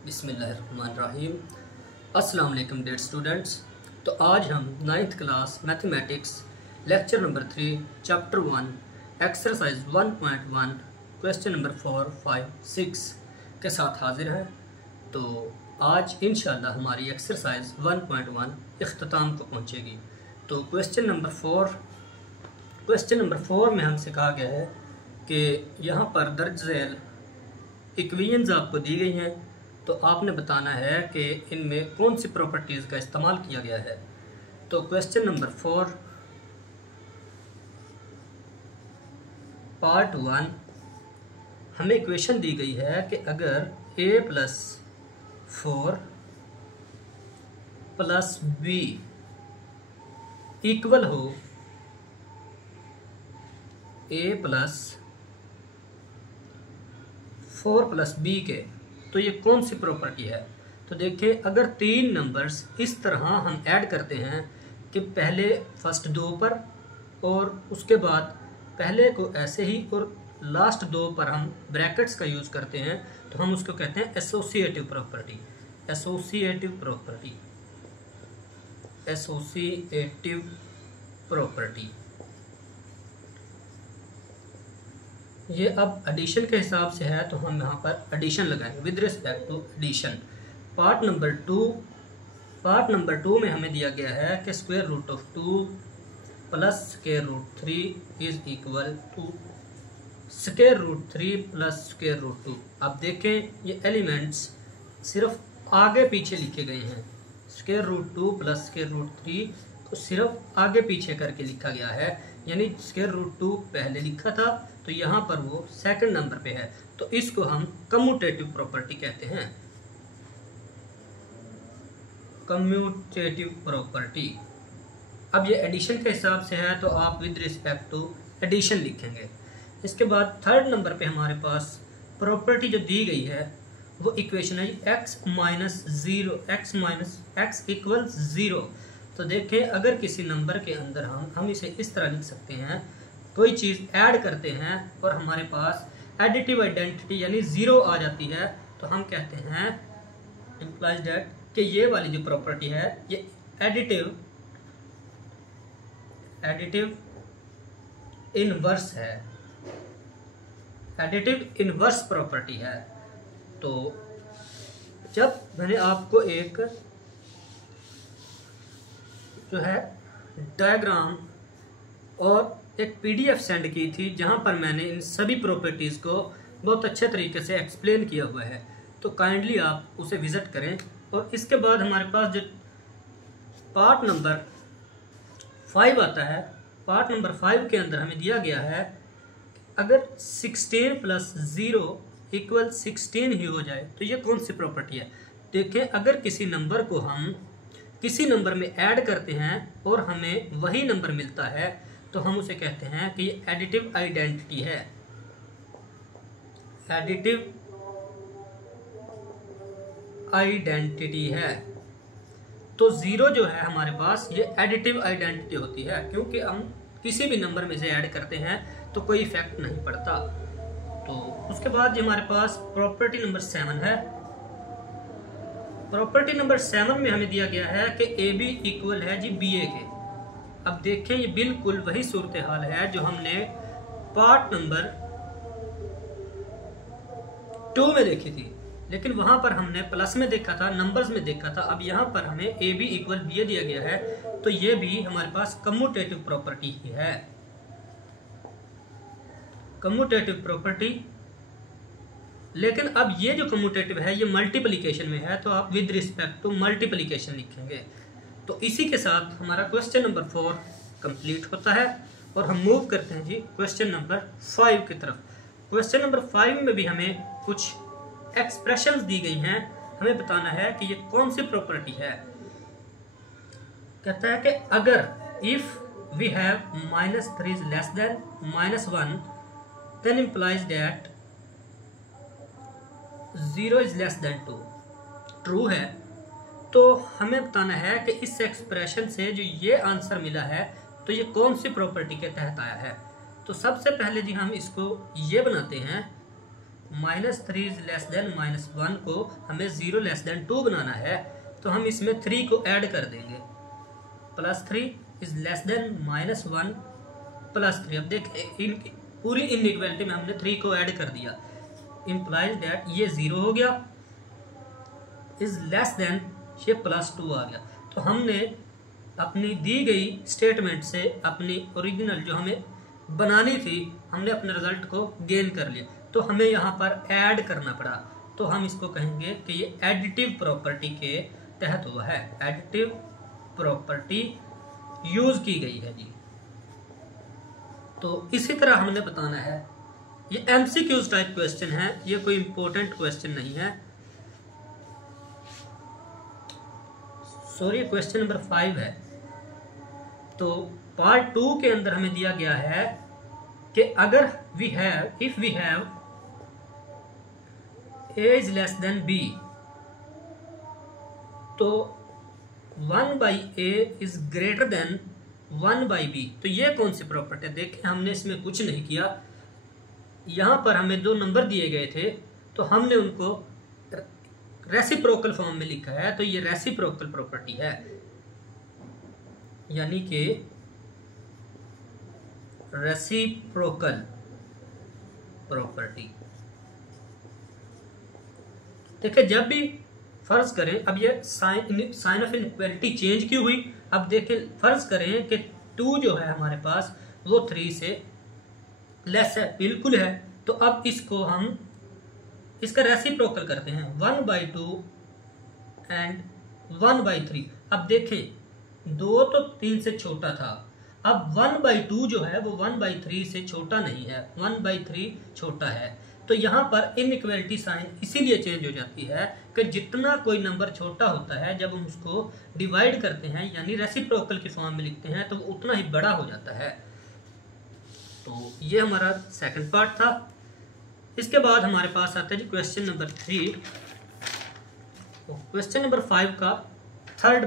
बिस्मिल्लाहिर्रहमानिर्रहीम। अस्सलाम वालेकुम डियर स्टूडेंट्स। तो आज हम 9th class mathematics lecture number 3 chapter 1 exercise 1.1 question number 4, 5, 6 के साथ हाजिर है। तो आज इंशाअल्लाह हमारी एक्सरसाइज 1.1 इख्तिताम को पहुंचेगी। तो क्वेश्चन नंबर 4 में हमसे कहा गया है कि यहाँ पर दर्ज झैल इक्वेशंस आपको दी गई हैं, तो आपने बताना है कि इनमें कौन सी प्रॉपर्टीज़ का इस्तेमाल किया गया है। तो क्वेश्चन नंबर 4 पार्ट 1 हमें इक्वेशन दी गई है कि अगर a+4 + b इक्वल हो a+4 + b के, तो ये कौन सी प्रॉपर्टी है। तो देखिए, अगर तीन नंबर्स इस तरह हम ऐड करते हैं कि पहले फर्स्ट दो पर और उसके बाद पहले को ऐसे ही और लास्ट दो पर हम ब्रैकेट्स का यूज़ करते हैं, तो हम उसको कहते हैं एसोसिएटिव प्रॉपर्टी। एसोसिएटिव प्रॉपर्टी ये अब एडिशन के हिसाब से है, तो हम यहाँ पर एडिशन लगाएंगे with respect to addition. Part number 2 में हमें दिया गया है कि √2 + √3 इज इक्वल टू √3 + √2। अब देखें, ये एलिमेंट्स सिर्फ आगे पीछे लिखे गए हैं। √2 + √3 को सिर्फ आगे पीछे करके लिखा गया है, यानी √2 पहले लिखा था तो यहाँ पर वो सेकंड नंबर पे है, तो इसको हम कम्यूटेटिव प्रॉपर्टी कहते हैं। Commutative property. अब ये एडिशन के हिसाब से है, तो आप विद रिस्पेक्ट टू एडिशन लिखेंगे। इसके बाद थर्ड नंबर पे हमारे पास प्रॉपर्टी जो दी गई है वो इक्वेशन है x = 0। तो देखें, अगर किसी नंबर के अंदर हम इसे इस तरह लिख सकते हैं, कोई चीज़ ऐड करते हैं और हमारे पास एडिटिव आइडेंटिटी यानी 0 आ जाती है, तो हम कहते हैं इम्प्लाइज दैट कि ये वाली जो प्रॉपर्टी है ये एडिटिव इनवर्स है, एडिटिव इनवर्स प्रॉपर्टी है। तो जब मैंने आपको एक जो है डायग्राम और एक PDF सेंड की थी, जहां पर मैंने इन सभी प्रॉपर्टीज़ को बहुत अच्छे तरीके से एक्सप्लेन किया हुआ है, तो काइंडली आप उसे विज़िट करें। और इसके बाद हमारे पास जो पार्ट नंबर 5 आता है, पार्ट नंबर 5 के अंदर हमें दिया गया है अगर 16 + 0 = 16 ही हो जाए, तो ये कौन सी प्रॉपर्टी है। देखें, अगर किसी नंबर को हम किसी नंबर में ऐड करते हैं और हमें वही नंबर मिलता है, तो हम उसे कहते हैं कि ये एडिटिव आइडेंटिटी है। एडिटिव आइडेंटिटी है। तो 0 जो है हमारे पास ये एडिटिव आइडेंटिटी होती है, क्योंकि हम किसी भी नंबर में से ऐड करते हैं तो कोई इफेक्ट नहीं पड़ता। तो उसके बाद जो हमारे पास प्रॉपर्टी नंबर 7 है, प्रॉपर्टी नंबर 7 में हमें दिया गया है कि AB इक्वल है जी BA के। अब देखें, ये बिल्कुल वही सूरत हाल है जो हमने पार्ट नंबर 2 में देखी थी, लेकिन वहां पर हमने प्लस में देखा था, नंबर्स में देखा था। अब यहाँ पर हमें AB इक्वल BA दिया गया है, तो ये भी हमारे पास कम्यूटेटिव प्रॉपर्टी ही है। Commutative property. लेकिन अब ये जो कम्यूटेटिव है ये मल्टीप्लिकेशन में है, तो आप विद रिस्पेक्ट टू मल्टीप्लिकेशन लिखेंगे। तो इसी के साथ हमारा क्वेश्चन नंबर 4 कंप्लीट होता है और हम मूव करते हैं जी क्वेश्चन नंबर 5 की तरफ। क्वेश्चन नंबर 5 में भी हमें कुछ एक्सप्रेशंस दी गई हैं, हमें बताना है कि ये कौन सी प्रॉपर्टी है। कहता है कि अगर if we have -3 > -1 then implies that 0 > 2 true है, तो हमें बताना है कि इस एक्सप्रेशन से जो ये आंसर मिला है, तो ये कौन सी प्रॉपर्टी के तहत आया है। तो सबसे पहले जी हम इसको ये बनाते हैं -3 इज लेस देन -1 को हमें 0 लेस देन 2 बनाना है, तो हम इसमें 3 को ऐड कर देंगे। +3 इज लेस देन -1 +3। अब देखें इन पूरी इनइक्वालिटी में हमने 3 को ऐड कर दिया, इम्प्लाइज दैट ये 0 हो गया, इज लेस देन ये +2 आ गया। तो हमने अपनी दी गई स्टेटमेंट से अपनी ओरिजिनल जो हमें बनानी थी, हमने अपने रिजल्ट को गेन कर लिया। तो हमें यहाँ पर ऐड करना पड़ा, तो हम इसको कहेंगे कि ये एडिटिव प्रॉपर्टी के तहत हुआ है, एडिटिव प्रॉपर्टी यूज की गई है जी। तो इसी तरह हमने बताना है, ये MCQs टाइप क्वेश्चन है, ये कोई इंपॉर्टेंट क्वेश्चन नहीं है। सॉरी, क्वेश्चन नंबर 5 है। तो पार्ट 2 के अंदर हमें दिया गया है कि अगर if we have a is less than b, तो 1/a is greater than 1/b। तो ये कौन सी प्रॉपर्टी है? देखें हमने इसमें कुछ नहीं किया, यहां पर हमें 2 नंबर दिए गए थे, तो हमने उनको रेसिप्रोकल फॉर्म में लिखा है। तो ये रेसिप्रोकल प्रॉपर्टी है, यानी कि रेसिप्रोकल प्रॉपर्टी। देखिए जब भी फर्ज करें, अब ये साइन ऑफ इनइक्वालिटी चेंज क्यों हुई? अब देखें फर्ज करें कि 2 जो है हमारे पास वो 3 से लेस है, बिल्कुल है। तो अब इसको हम इसका रेसिप्रोकल करते हैं, 1/2 एंड 1/3। अब देखें 2 तो 3 से छोटा था, अब 1/2 जो है वो 1/3 से छोटा नहीं है, 1/3 छोटा है। तो यहाँ पर इनइक्वालिटी साइन इसीलिए चेंज हो जाती है कि जितना कोई नंबर छोटा होता है, जब हम उसको डिवाइड करते हैं यानी रेसिप्रोकल की फॉर्म में लिखते हैं, तो वो उतना ही बड़ा हो जाता है। तो ये हमारा सेकंड पार्ट था। इसके बाद हमारे पास आता है जी क्वेश्चन नंबर 3। क्वेश्चन नंबर 5 का थर्ड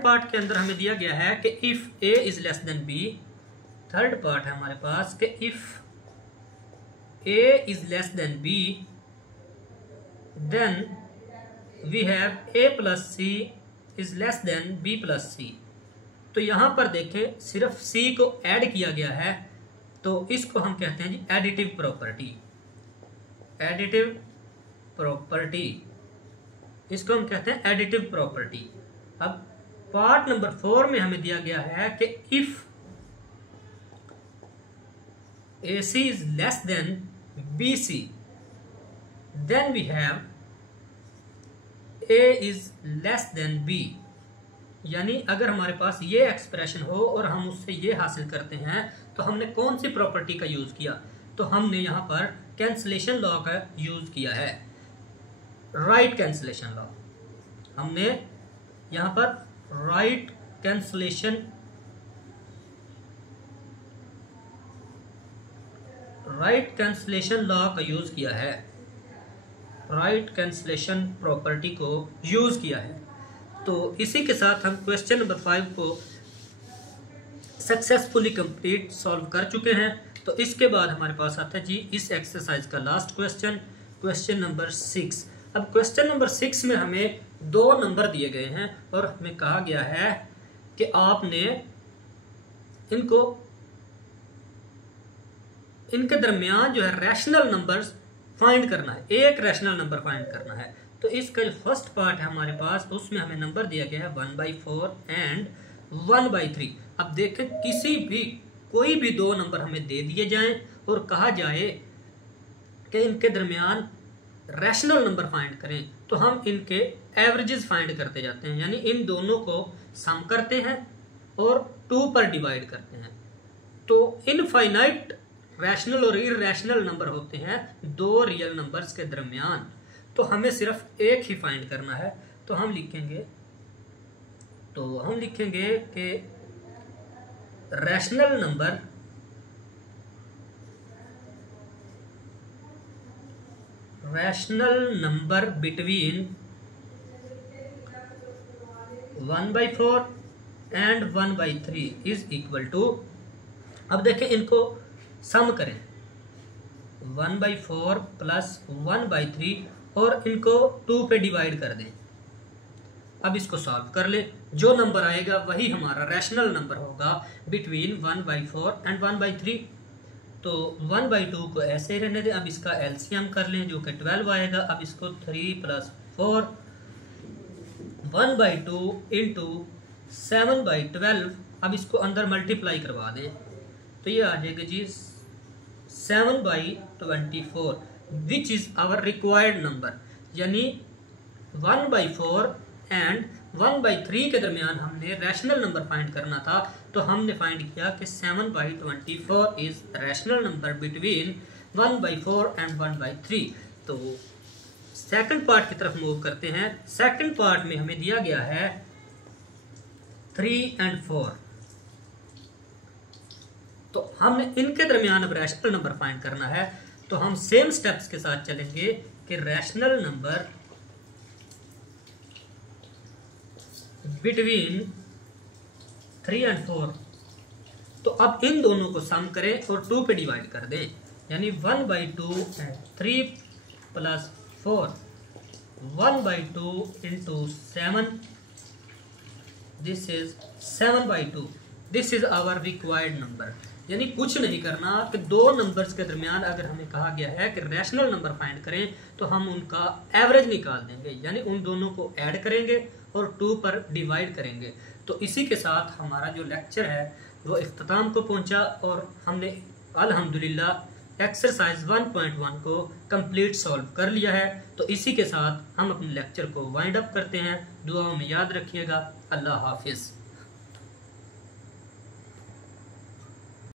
पार्ट के अंदर हमें दिया गया है कि if a is less than b। Third part है हमारे पास कि if a is less than b, then we have a plus c is less than b plus c। तो यहां पर देखें सिर्फ c को ऐड किया गया है, तो इसको हम कहते हैं जी एडिटिव प्रॉपर्टी। एडिटिव प्रॉपर्टी, इसको हम कहते हैं एडिटिव प्रॉपर्टी। अब पार्ट नंबर 4 में हमें दिया गया है कि if AC is less than BC, then we have A is less than B। यानी अगर हमारे पास ये एक्सप्रेशन हो और हम उससे ये हासिल करते हैं, तो हमने कौन सी प्रॉपर्टी का यूज किया? तो हमने यहाँ पर कैंसलेशन लॉ का यूज किया है, राइट कैंसलेशन लॉ। हमने यहाँ पर राइट कैंसलेशन लॉ का यूज किया है, राइट कैंसलेशन प्रॉपर्टी को यूज किया है। तो इसी के साथ हम क्वेश्चन नंबर 5 को सक्सेसफुली कंप्लीट सॉल्व कर चुके हैं। तो इसके बाद हमारे पास आता है जी इस एक्सरसाइज का लास्ट क्वेश्चन, क्वेश्चन नंबर 6। अब क्वेश्चन नंबर 6 में हमें 2 नंबर दिए गए हैं और हमें कहा गया है कि आपने इनके दरमियान जो है रैशनल नंबर्स फाइंड करना है, एक रैशनल नंबर फाइंड करना है। तो इसका फर्स्ट पार्ट है हमारे पास, तो उसमें हमें नंबर दिया गया है 1/4 एंड 1/3। अब देखें कोई भी 2 नंबर हमें दे दिए जाएं और कहा जाए कि इनके दरमियान रैशनल नंबर फाइंड करें, तो हम इनके एवरेजेस फाइंड करते जाते हैं, यानी इन दोनों को सम करते हैं और 2 पर डिवाइड करते हैं। तो इनफाइनाइट रैशनल और इरैशनल नंबर होते हैं 2 रियल नंबर्स के दरमियान, तो हमें सिर्फ एक ही फाइंड करना है। तो हम लिखेंगे कि rational number between 1/4 and 1/3 is equal to, अब देखें इनको सम करें, 1/4 प्लस 1/3 और इनको 2 पे डिवाइड कर दें। अब इसको सॉल्व कर ले, जो नंबर आएगा वही हमारा रैशनल नंबर होगा बिटवीन 1/4 एंड 1/3। तो 1/2 को ऐसे ही रहने दें। अब इसका एलसीएम कर लें जो कि 12 आएगा। अब इसको 3 + 4 1/2 इंटू 7/12। अब इसको अंदर मल्टीप्लाई करवा दें तो ये आ जाएगा जी 7/24 which is our required number. यानी 1/4 एंड 1/3 के दरमियान हमने रैशनल नंबर फाइंड करना था, तो हमने फाइंड किया कि 7/24 is rational number between 1/4 and 1/3। तो सेकंड पार्ट की तरफ मूव करते हैं। सेकंड पार्ट में हमें दिया गया है 3 और 4। तो हमने इनके दरमियान अब रैशनल नंबर फाइंड करना है। तो हम सेम स्टेप्स के साथ चलेंगे कि रैशनल नंबर बिटवीन 3 और 4। तो अब इन दोनों को सम करें और 2 पे डिवाइड कर दें। यानी 1/2 है 3 + 4 1/2 into 7। This is 7/2। This is our required number. यानी कुछ नहीं करना कि दो नंबर्स के दरमियान अगर हमें कहा गया है कि रैशनल नंबर फाइंड करें तो हम उनका एवरेज निकाल देंगे, यानी उन दोनों को ऐड करेंगे और 2 पर डिवाइड करेंगे। तो इसी के साथ हमारा जो लेक्चर है वो इख्तिताम को पहुंचा और हमने अल्हम्दुलिल्लाह एक्सरसाइज 1.1 को कंप्लीट सॉल्व कर लिया है। तो इसी के साथ हम अपने लेक्चर को वाइंड अप करते हैं। दुआओं में याद रखिएगा। अल्लाह हाफिज़।